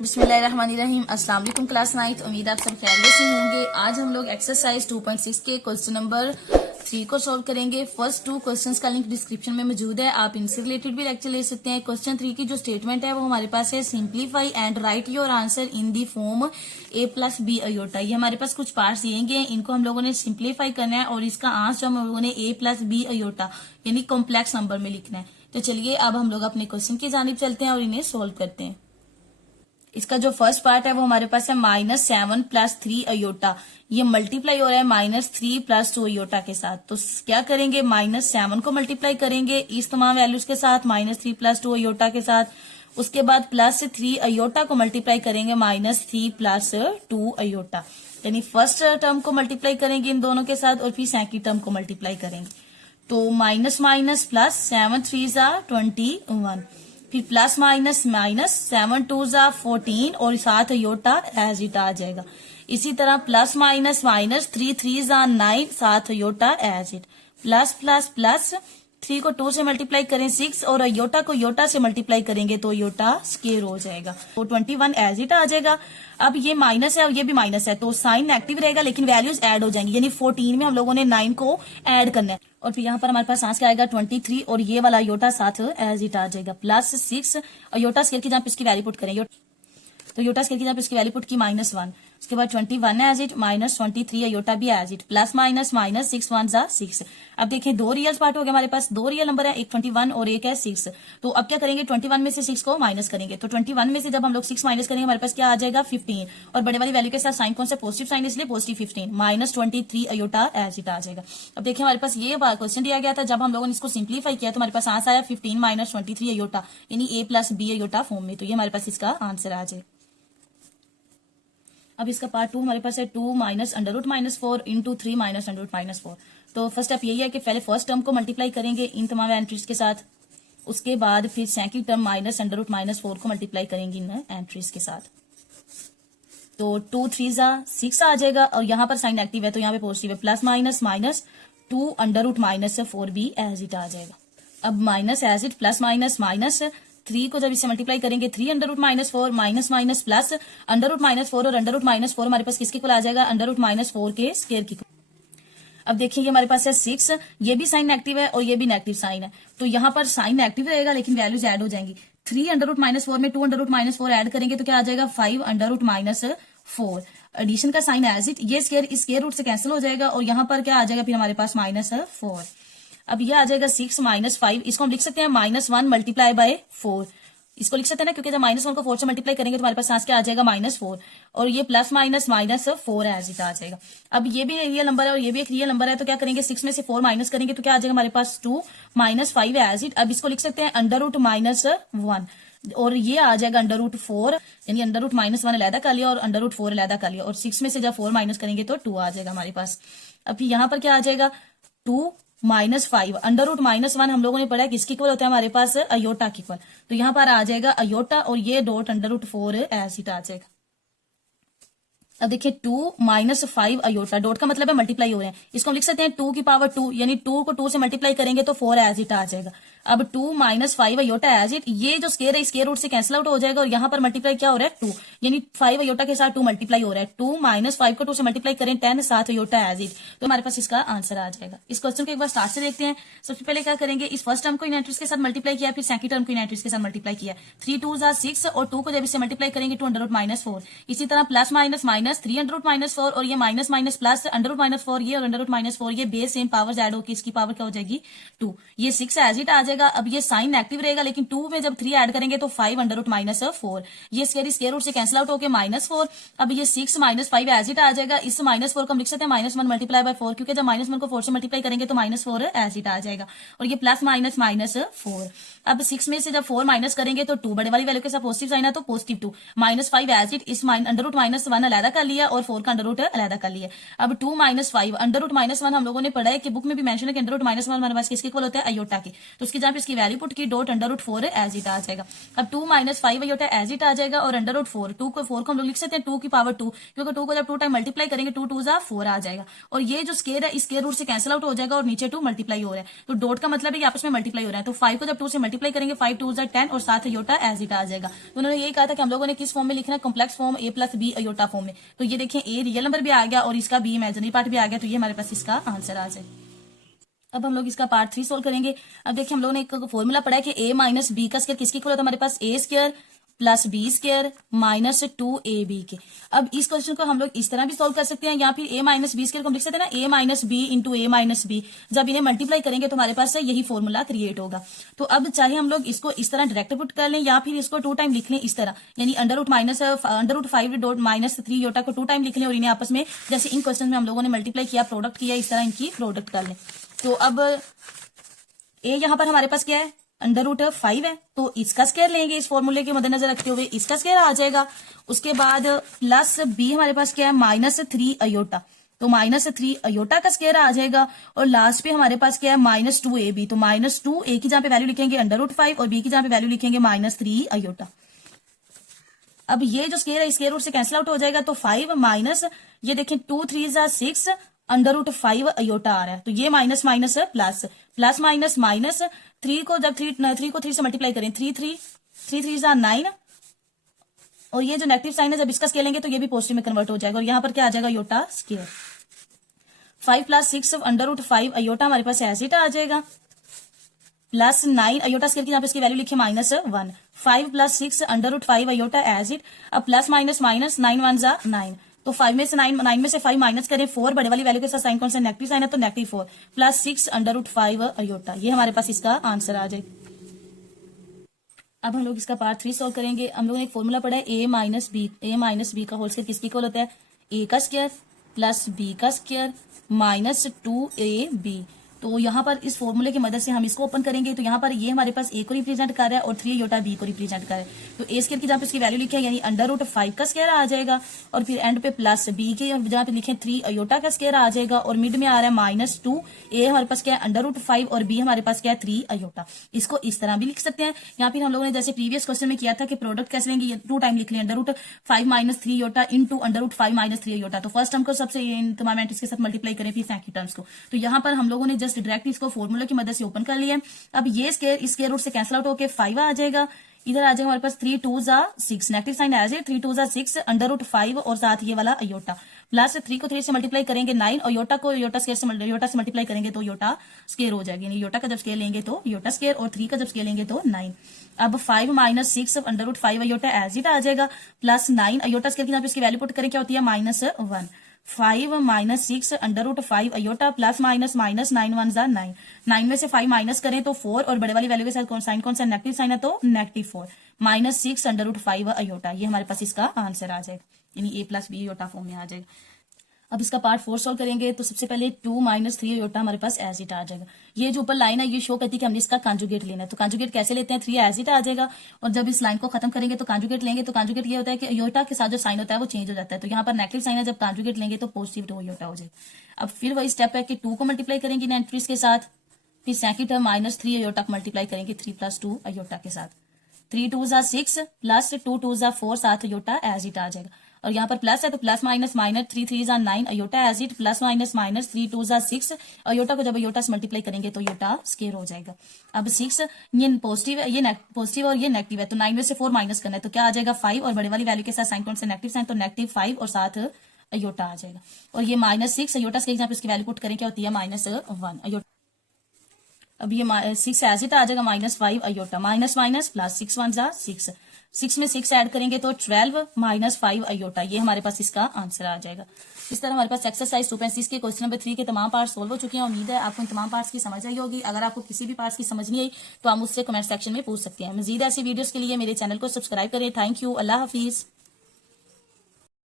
बिस्मिल्लाहिर्रहमानिर्रहीम। अस्सलाम वालेकुम क्लास 9। उम्मीद आप सब खैरियत से होंगे। आज हम लोग एक्सरसाइज 2.6 के क्वेश्चन नंबर 3 को सॉल्व करेंगे। फर्स्ट 2 क्वेश्चंस का लिंक डिस्क्रिप्शन में मौजूद है, आप इनसे रिलेटेड भी लेक्चर ले सकते हैं। क्वेश्चन 3 की जो स्टेटमेंट है वो हमारे पास है, simplify and write your answer in the form a plus b iota. ये हमारे पास कुछ पार्ट्स दिए हैं, इनको हम लोगों ने सिंप्लीफाई करना है और इसका आंसर हम लोगों ने a प्लस बी अयोटा यानी कॉम्प्लेक्स नंबर में लिखना है। तो चलिए अब हम लोग अपने क्वेश्चन की जानिब चलते हैं और इन्हें सोल्व करते हैं। इसका जो फर्स्ट पार्ट है वो हमारे पास है -7 + 3 अयोटा। ये मल्टीप्लाई हो रहा है -3 + 2 अयोटा के साथ। तो क्या करेंगे, -7 को मल्टीप्लाई करेंगे इस तमाम वैल्यूज के साथ, -3 + 2 अयोटा के साथ। उसके बाद +3 अयोटा को मल्टीप्लाई करेंगे -3 + 2 अयोटा, यानी फर्स्ट टर्म को मल्टीप्लाई करेंगे इन दोनों के साथ और फिर सेकंड टर्म को मल्टीप्लाई करेंगे। तो माइनस माइनस प्लस 7 3 = 21, फिर प्लस माइनस माइनस 7 2 = 14 और साथ अयोटा एज इट आ जाएगा। इसी तरह प्लस माइनस माइनस 3 3 = 9, साथ iota as it. Plus plus plus 3 को 2 से मल्टीप्लाई करें 6 और अयोटा को योटा से मल्टीप्लाई करेंगे तो अयोटा स्केयर हो जाएगा, तो 21 एज इट आ जाएगा। अब ये माइनस है और ये भी माइनस है तो साइन नेगेटिव रहेगा लेकिन वैल्यूज ऐड हो जाएंगी, यानी 14 में हम लोगों ने 9 को ऐड करना है और फिर यहाँ पर हमारे पास आंसर आएगा 23 और ये वाला अयोटा साथ एज इट आ जाएगा। +6 अयोटा स्केयर की जहाँ पे इसकी वैल्यू पुट करें, तो योटा स्केयर की जहाँ पे इसकी वैल्यू पुट की -1, उसके बाद 21 एज इट, -23 अयोटा भी as it, plus minus minus 6 1 = 6। अब देखें 2 रियल पार्ट हो गया हमारे पास, 2 रियल नंबर है, एक 21 और एक है 6। तो अब क्या करेंगे, 21 में से 6 को माइनस करेंगे। तो 21 में से जब हम लोग 6 माइनस करेंगे हमारे पास क्या आ जाएगा 15, और बड़े वाली वैल्यू के साथ साइन कौन सा, पॉजिटिव साइन, इसलिए +15 -23 अयोटा एज इट आ जाएगा। अब देखिए हमारे पास ये क्वेश्चन दिया गया था, जब हम लोगों ने इसको सिंप्लीफाई किया तो हमारे पास आंसर आया 15 - 23 अयोटा, यानी a + b अयोटा फॉर्म में। तो ये हमारे पास इसका आंसर आ जाए। अब इसका पार्ट 2 हमारे पास है 2 - √-4 × 3 - √-4। तो फर्स्ट स्टेप यही है कि पहले फर्स्ट टर्म को मल्टीप्लाई करेंगे इन तमाम एंट्रीज के साथ, उसके बाद फिर सेकंड टर्म -√-4 को मल्टीप्लाई करेंगे इन एंट्रीज के साथ। तो 2 3 = 6 आ जाएगा और यहाँ पर साइन एक्टिव है तो यहाँ पे पॉजिटिव है, प्लस माइनस माइनस 2 √-4 भी एज इट आ जाएगा। अब minus as it, plus minus minus 3 को जब इससे मल्टीप्लाई करेंगे 3 √-4 माइनस माइनस प्लस √-4 और √-4 हमारे पास किसके इक्वल आ जाएगा, √-4 के स्क्वायर की। अब देखिए ये हमारे पास है 6, ये भी साइन नेगेटिव है और ये भी नेगेटिव साइन है, तो यहाँ पर साइन नेगेटिव रहेगा लेकिन वैल्यूज ऐड हो जाएंगी। 3 √-4 में 2 √-4 ऐड करेंगे तो क्या आ जाएगा 5 √-4। एडिशन का साइन एज इट, ये स्क्वायर इस स्क्वायर रूट से कैंसिल हो जाएगा और यहाँ पर क्या आ जाएगा फिर हमारे पास -4। अब ये आ जाएगा 6 - 5, इसको हम लिख सकते हैं -1 × 4, इसको लिख सकते हैं ना, क्योंकि जब -1 को 4 से मल्टीप्लाई करेंगे तो हमारे पास क्या आ जाएगा -4 और ये प्लस माइनस -4 एज इट आ जाएगा। अब ये भी रियल नंबर है और ये भी एक रियल नंबर है, तो क्या करेंगे 6 में से 4 माइनस करेंगे तो क्या आ जाएगा हमारे पास 2 - 5 एज इट। अब इसको लिख सकते हैं √-1 और ये आ जाएगा √4, यानी √-1 अलहदा कर लिया और √4 अलहदा कर लिया, और 6 में से जब 4 माइनस करेंगे तो 2 आ जाएगा हमारे पास। अब यहाँ पर क्या आ जाएगा 2 - 5 √-1 हम लोगों ने पढ़ा है किसकी इक्वल होता है हमारे पास, अयोटा की इक्वल, तो यहाँ पर आ जाएगा अयोटा और ये डॉट √4 एज इट आ जाएगा। अब देखिए 2 - 5 अयोटा, डॉट का मतलब है मल्टीप्लाई हो रहे हैं, इसको हम लिख सकते हैं 2 की पावर 2, यानी 2 को 2 से मल्टीप्लाई करेंगे तो 4 एज इट आ जाएगा। अब 2 - 5 अयोटा एज इट, ये जो स्क्वायर है स्क्वायर रूट से कैंसिल आउट हो जाएगा और यहाँ पर मल्टीप्लाई क्या हो रहा है 2, यानी 5 अयोटा के साथ 2 मल्टीप्लाई हो रहा है। 2 - 5 को 2 से मल्टीप्लाई करें 10, साथ अयोटा एज इट, तो हमारे पास इसका आंसर आ जाएगा। इस क्वेश्चन को एक बार स्टार्ट से देखते हैं। सबसे पहले क्या करेंगे, इस फर्स्ट टर्म को इन एंट्रीज के साथ मल्टीप्लाई किया, फिर सेकंड टर्म को इन एंट्रीज के साथ मल्टीप्लाई किया। 3 2 = 6 और 2 को जब इससे मल्टीप्लाई करेंगे 2 √-4, इसी तरह प्लस माइनस माइनस 3 √-4 और ये माइनस माइनस प्लस √-4 ये और √-4 ये बेस सेम पावर्स ऐड होकर इसकी पावर क्या हो जाएगी 2, ये 6 एज इट आ जाएगा। अब ये साइन नेगेटिव रहेगा लेकिन 2 में जब 3 ऐड करेंगे तो 5 √-4, ये स्क्वायर रूट से कैंसिल आउट होकर -4। अब ये 6 - 5 एज इट आ जाएगा, इस -4 को हम लिख सकते हैं -1 × 4, क्योंकि जब -1 को 4 से मल्टीप्लाई करेंगे तो -4 एज इट आ जाएगा, और ये प्लस माइनस -4। अब 6 में से जब 4 माइनस करेंगे तो 2, बड़े वाली वैल्यू के साथ पॉजिटिव साइन है तो +2, -5 एज इट, इस √-1 अलहदा कर लिया और 4 का अंडर रूट अलहदा कर लिया। अब 2 - 5 अंडर रूट -1 हम लोगों ने पढ़ा है कि बुक में भी मेंशन है कि अंडर रूट -1 हमारे पास किसके इक्वल होता है, अयोटा के। तो उसकी जहां पे इसकी वैल्यू पुट की dot under root 4 as it आ जाएगा। अब 2 - 5 अयोटा एज इट आ जाएगा और अंडर रूट 4 4 को हम लोग लिख सकते हैं 2 की पावर 2, क्योंकि 2 को जब 2 टाइम मल्टीप्लाई करेंगे 2 2 जा 4 आ जाएगा। और ये जो स्केयर है इस स्केयर रूट से कैंसिल आउट हो जाएगा और नीचे 2 मल्टीप्लाई हो रहा है, तो डॉट का मतलब है कि आपस में मल्टीप्लाई हो रहा है। तो 5 को जब 2 से मल्टीप्लाई करेंगे 5 2 जा 10 और साथ अयोटा एज इट आ जाएगा। तो उन्होंने यही कहा था कि हम लोगों ने किस फॉर्म में लिखना है, complex form a + b iota form में। तो ये देखें a रियल नंबर भी आ गया और इसका b इमेजिनरी पार्ट भी आ गया, तो ये हमारे पास इसका आंसर आ जाए। अब हम लोग इसका पार्ट 3 सोल्व करेंगे। अब देखिए हम लोगों ने एक फॉर्मूला पढ़ा है कि a - b का स्क्वायर किसके इक्वल होता है, हमारे पास a square + b square - 2ab के। अब इस क्वेश्चन को हम लोग इस तरह भी सोल्व कर सकते हैं, या फिर a - b स्क्वायर को हम लिख सकते हैं ना a - b into a - b। जब इन्हें मल्टीप्लाई करेंगे तो हमारे पास यही फॉर्मूला क्रिएट होगा। तो अब चाहे हम लोग इसको इस तरह डायरेक्ट पुट कर लें या फिर इसको 2 टाइम लिख लें इस तरह, यानी अंडर रूट 5 डॉट -3 योटा को 2 टाइम लिख लें और इन्हें आपस में जैसे इन क्वेश्चन में हम लोगों ने मल्टीप्लाई किया, प्रोडक्ट किया, इस तरह इनकी प्रोडक्ट कर लें। तो अब a यहाँ पर हमारे पास क्या है, अंडर रूट 5 है, तो इसका स्क्वायर लेंगे इस फॉर्मूले के मद्देनजर रखते हुए, इसका स्क्वायर आ जाएगा। उसके बाद प्लस b हमारे पास क्या है -3 अयोटा, तो -3 अयोटा का स्क्वायर आ जाएगा। और लास्ट पे हमारे पास क्या है -2ab, तो -2a की जहां पे वैल्यू लिखेंगे अंडर रूट 5 और b की जहां पे वैल्यू लिखेंगे -3 अयोटा। अब ये जो स्क्वायर है स्क्वायर रूट से कैंसिल आउट हो जाएगा, तो 5 माइनस ये देखें 2 3 जा 6 अंडर रूट 5 अयोटा आ रहा है, तो ये minus minus plus, plus minus minus 3 को जब 3 को 3 से मल्टीप्लाई करें 3 3 जा 9, और ये जो नेगेटिव साइन है जब इसका स्केल लेंगे तो ये भी पॉजिटिव में कन्वर्ट हो जाएगा और यहाँ पर क्या आ जाएगा iota square. 5 + 6 under root 5 iota हमारे पास एज इट आ जाएगा, प्लस 9 अयोटा स्क्वायर की यहाँ पे इसकी वैल्यू लिखिए -1। 5 + 6 under root 5 iota as it. अब प्लस माइनस माइनस 9 1 जा 9, तो 5 में से 9 में से 5 माइनस करें 4, बड़े वाली वैल्यू के साथ साइन कौन सा नेगेटिव साइन है तो -4 प्लस 6 अंडर रूट 5 अयोटा, ये हमारे पास इसका आंसर आ जाए। अब हम लोग इसका पार्ट 3 सोल्व करेंगे। हम लोगों ने एक फॉर्मूला पढ़ा है a - b का होल स्क्वायर किसके इक्वल होता है, a का स्क्वायर प्लस b का स्क्वायर -2ab। तो यहाँ पर इस फॉर्मूले की मदद से हम इसको ओपन करेंगे, तो यहाँ पर ये हमारे पास a को रिप्रेजेंट कर रहा है और 3 अयोटा b को रिप्रेजेंट कर रहा है, तो a स्क्वायर की जहाँ पे इसकी वैल्यू लिखी है यानी अंडर रूट 5 का स्क्वायर आ जाएगा और फिर एंड पे प्लस b के जहाँ पे लिखे 3 अयोटा का स्क्वायर आ जाएगा और मिड में आ रहा है -2। a हमारे पास क्या है अंडर रूट 5 और b हमारे पास क्या है 3 अयोटा। इसको इस तरह भी लिख सकते हैं, यहाँ फिर हम लोगों ने जैसे प्रीवियस क्वेश्चन में किया था कि प्रोडक्ट कैसे लेंगे, ये 2 टाइम लिख लें under root 5 - 3 iota into under root 5 - 3 iota. तो फर्स्ट टर्म को सबसे तमाम एंट्रीज के साथ मल्टीप्लाई करें फिर सेकंड टर्म्स को, तो यहाँ पर हम लोगों ने जस्ट डायरेक्ट इसको फॉर्मूला की मदद से ओपन कर लिया। अब ये स्क्वायर इस स्क्वायर रूट से कैंसिल आउट होकर 5 आ जाएगा, इधर आ जाएगा हमारे पास 3 2 जा 6, नेगेटिव साइन आ जाए 3 2 जा 6 अंडर रूट 5 और साथ ये वाला अयोटा, प्लस 3 को 3 से मल्टीप्लाई करेंगे 9, अयोटा को अयोटा स्क्वायर से अयोटा से मल्टीप्लाई करेंगे तो अयोटा स्क्वायर हो जाएगी, यानी अयोटा का जब स्क्वायर लेंगे तो अयोटा स्क्वायर और 3 का जब स्क्वायर लेंगे तो 9। अब 5 - 6 under root 5 iota as it आ जाएगा, प्लस 9 अयोटा स्क्वायर की यहाँ पे इसकी वैल्यू पुट करें क्या होती है -1। 5 - 6 under root 5 iota plus minus minus 9 1 जा 9, 9 में से 5 माइनस करें तो 4 और बड़े वाली वैल्यू के साथ साइन कौन सा नेगेटिव साइन है तो -4 -6 अंडर रूट 5 अयोटा, ये हमारे पास इसका आंसर आ जाएगा, यानी a + b अयोटा फॉर्म में आ जाएगा। अब इसका पार्ट 4 सोल्व करेंगे, तो सबसे पहले 2 - 3 अयोटा हमारे पास एज इट आ जाएगा। ये जो ऊपर लाइन है ये शो करती है कि हमने इसका कॉन्जुगेट लेना है, तो कॉन्जुगेट कैसे लेते हैं 3 एज इट आ जाएगा और जब इस लाइन को खत्म करेंगे तो कॉन्जुगेट लेंगे, तो कॉन्जुगेट ये होता है कि अयोटा के साथ जो साइन होता है वो चेंज हो जाता है, तो यहाँ पर नेगेटिव साइन है जब कॉन्जुगेट लेंगे तो पॉजिटिव 2 अयोटा हो जाएगा। अब फिर वही स्टेप है कि 2 को मल्टीप्लाई करेंगे इन एंट्रीज के साथ, फिर सेकंड टर्म -3 अयोटा को मल्टीप्लाई करेंगे 3 + 2 अयोटा के साथ, 3 2 जा 6 प्लस 2 2 जा 4 साथ अयोटा एज इट आ जाएगा और यहाँ पर प्लस है तो प्लस माइनस माइनस 3 3 जा 9 iota as it, plus minus minus 3 2 जा 6 अयोटा को जब अयोटा से मल्टीप्लाई करेंगे तो अयोटा स्क्वायर हो जाएगा। अब 6 ये पॉजिटिव है, ये पॉजिटिव और ये नेगेटिव है, तो 9 में से 4 माइनस करना है तो क्या आ जाएगा 5 और बड़े वाली वैल्यू के साथ साइन कौन सा नेगेटिव साइन तो -5 और साथ अयोटा आ जाएगा और ये -6 अयोटा से यहाँ पे इसकी वैल्यू पुट करें क्या होती है -1 अयोटा। अब ये 6 एज इट आ जाएगा -5 अयोटा, माइनस माइनस प्लस 6 1 जा 6, 6 में 6 ऐड करेंगे तो 12 -5 अयोटा, ये हमारे पास इसका आंसर आ जाएगा। इस तरह हमारे पास एक्सरसाइज 2.6 के क्वेश्चन नंबर 3 के तमाम पार्ट्स सोल्व हो चुके हैं। उम्मीद है आपको इन तमाम पार्ट्स की समझ आई होगी। अगर आपको किसी भी पार्ट्स की समझ नहीं आई तो आप मुझसे कमेंट सेक्शन में पूछ सकते हैं। मजीद ऐसी वीडियोस के लिए मेरे चैनल को सब्सक्राइब करें। Thank you, Allah Hafiz.